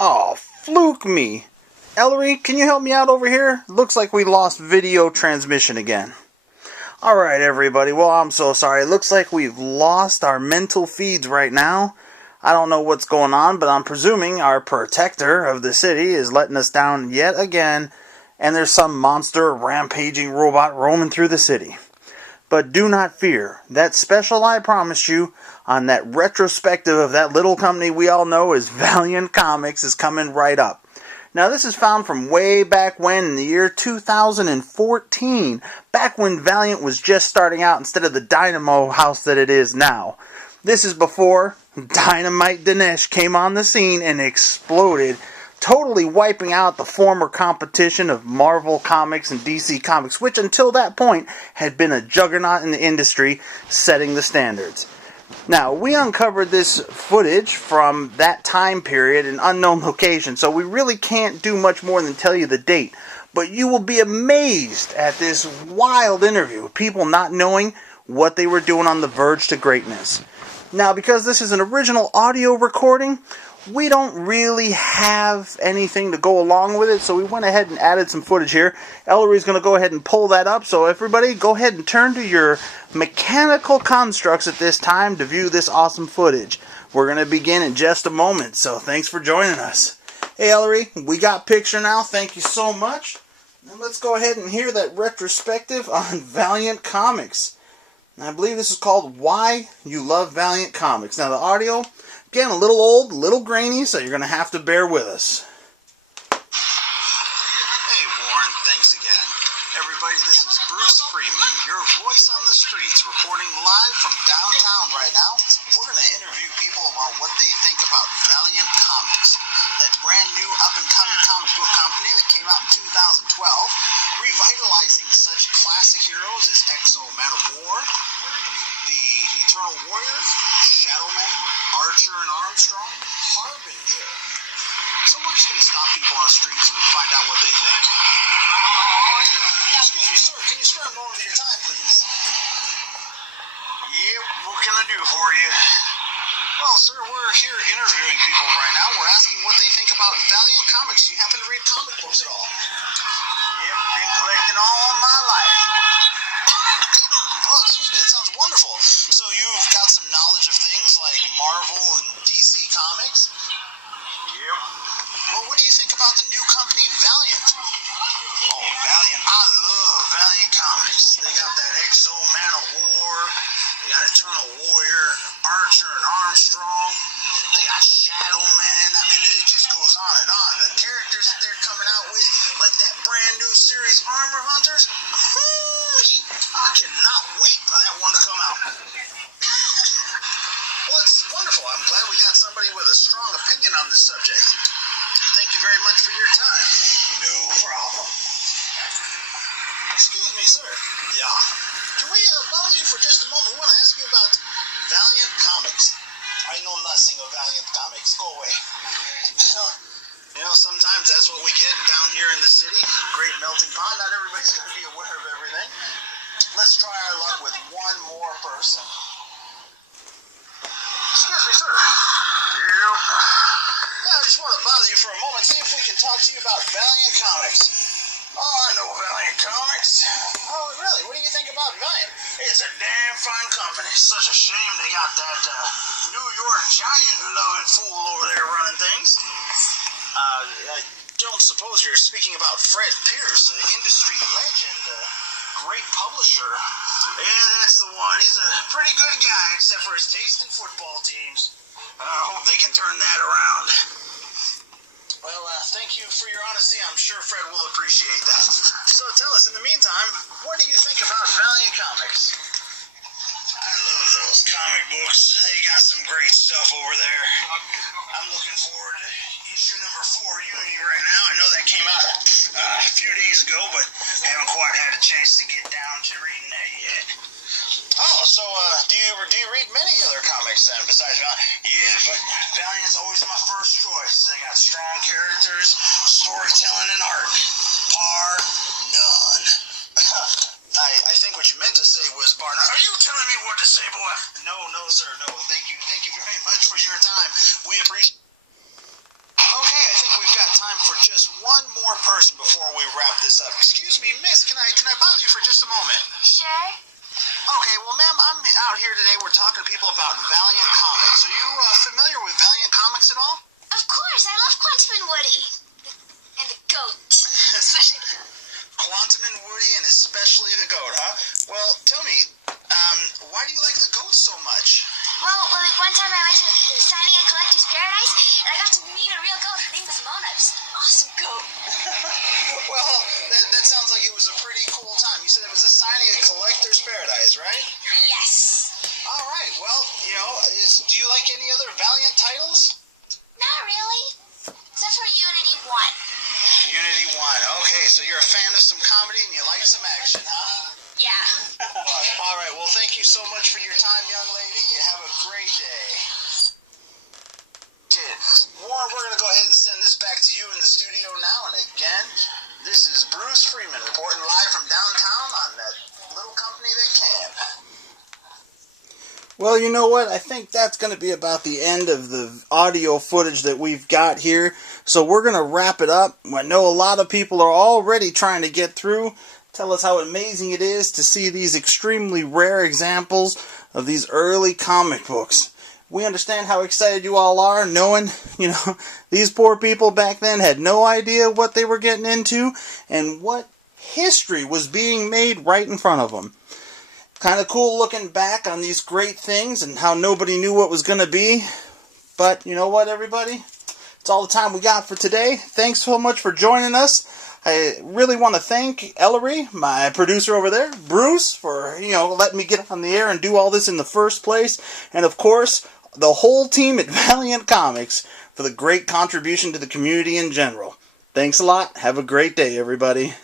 Oh, fluke me. Ellery, can you help me out over here? Looks like we lost video transmission again. Alright, everybody. Well, I'm so sorry. It looks like we've lost our mental feeds right now. I don't know what's going on, but I'm presuming our protector of the city is letting us down yet again, and there's some monster rampaging robot roaming through the city. But do not fear. That special I promised you on that retrospective of that little company we all know as Valiant Comics is coming right up. Now, this is found from way back when, in the year 2014, back when Valiant was just starting out instead of the dynamo house that it is now. This is before Dynamite Dinesh came on the scene and exploded, totally wiping out the former competition of Marvel Comics and DC Comics, which until that point had been a juggernaut in the industry, setting the standards. Now, we uncovered this footage from that time period in unknown location, so we really can't do much more than tell you the date. But you will be amazed at this wild interview of people not knowing what they were doing on the verge to greatness. Now, because this is an original audio recording, we don't really have anything to go along with it, so we went ahead and added some footage here. Ellery's going to go ahead and pull that up, so everybody go ahead and turn to your mechanical constructs at this time to view this awesome footage. We're going to begin in just a moment, so thanks for joining us. Hey Ellery, we got picture now, thank you so much. And let's go ahead and hear that retrospective on Valiant Comics. And I believe this is called Why You Love Valiant Comics. Now the audio, again, a little old, a little grainy, so you're going to have to bear with us. Hey, Warren, thanks again. Everybody, this is Bruce Freeman, your voice on the streets, reporting live from downtown right now. We're going to interview people about what they think about Valiant Comics, that brand new up-and-coming comic book company that came out in 2012, revitalizing such classic heroes as X-O, Man of War, the Eternal Warrior, Shadowman, Archer and Armstrong, Harbinger. So we're just going to stop people on the streets and find out what they think. Excuse me, sir, can you spare a moment of your time, please? Yep, what can I do for you? Well, sir, we're here interviewing people right now. We're asking what they think about Valiant Comics. Do you happen to read comic books at all? Yep, been collecting all my life. Well, excuse me, that sounds wonderful. So you've got some knowledge of things like Marvel and DC Comics? Yep. Well, what do you think about the new company Valiant? Oh, Valiant. I love Valiant Comics. They got that X-O, Man of War. They got Eternal Warrior, Archer and Armstrong. They got Shadowman. I mean, it just goes on and on. The characters that they're coming out with, like that brand new series Armor Hunters, I cannot wait for that one to come out. Well, it's wonderful. I'm glad we got somebody with a strong opinion on this subject. Thank you very much for your time. No problem. Excuse me, sir. Yeah. Can we bother you for just a moment? We want to ask you about Valiant Comics. I know nothing of Valiant Comics. Go away. You know, sometimes that's what we get down here in the city. Great melting pot. Not everybody's going to be aware of everything. Let's try our luck with one more person. Excuse me, sir. Yep. Yeah, I just want to bother you for a moment, see if we can talk to you about Valiant Comics. Oh, I know Valiant Comics. Oh, really? What do you think about Valiant? It's a damn fine company. Such a shame they got that New York giant-loving fool over there running things. I don't suppose you're speaking about Fred Pierce, the industry legend, great publisher. Yeah, that's the one. He's a pretty good guy, except for his taste in football teams. I hope they can turn that around. Well, thank you for your honesty. I'm sure Fred will appreciate that. So tell us, in the meantime, what do you think about Valiant Comics? I love those comic books. They got some great stuff over there. I'm looking forward to issue number 4 Unity right now. I know that came out a few days ago, but haven't quite had a chance to get down to reading that yet. Oh, so do you read many other comics then besides Valiant? Yeah, but Valiant's always my first choice. They got strong characters, storytelling, and art. Bar none. I think what you meant to say was bar none. Are you telling me what to say, boy? No, sir, no. Thank you very much for your time. We appreciate. Okay, I person before we wrap this up. Excuse me, miss, can I bother you for just a moment? Sure. Okay, well, ma'am, I'm out here today. We're talking to people about Valiant Comics. Are you familiar with Valiant Comics at all? Of course, I love Quantum and Woody. And the goat. Especially Quantum and Woody, and especially the goat, huh? Well, tell me, why do you like the goat so much? well, like one time I went to the signing at Collector's Paradise, and I got to meet a real goat. Her name was Mona. It was an awesome goat. Well, that sounds like it was a pretty cool time. You said it was a signing at Collector's Paradise, right? Yes. All right, well, do you like any other Valiant titles? Not really. Except for Unity 1. Unity 1. Okay, so you're a fan of some comedy and you like some action, huh? Yeah. All right, well, thank you so much for your time, young lady. You have a great day. Warren, we're going to go ahead and send this back to you in the studio now. And again, this is Bruce Freeman reporting live from downtown on that little company that can. Well, you know what? I think that's going to be about the end of the audio footage that we've got here. So we're going to wrap it up. I know a lot of people are already trying to get through. Tell us how amazing it is to see these extremely rare examples of these early comic books. We understand how excited you all are, knowing, these poor people back then had no idea what they were getting into and what history was being made right in front of them. Kind of cool looking back on these great things and how nobody knew what was going to be. But you know what, everybody? It's all the time we got for today. Thanks so much for joining us. I really want to thank Ellery, my producer over there, Bruce, for, letting me get on the air and do all this in the first place. And of course, the whole team at Valiant Comics for the great contribution to the community in general. Thanks a lot. Have a great day, everybody.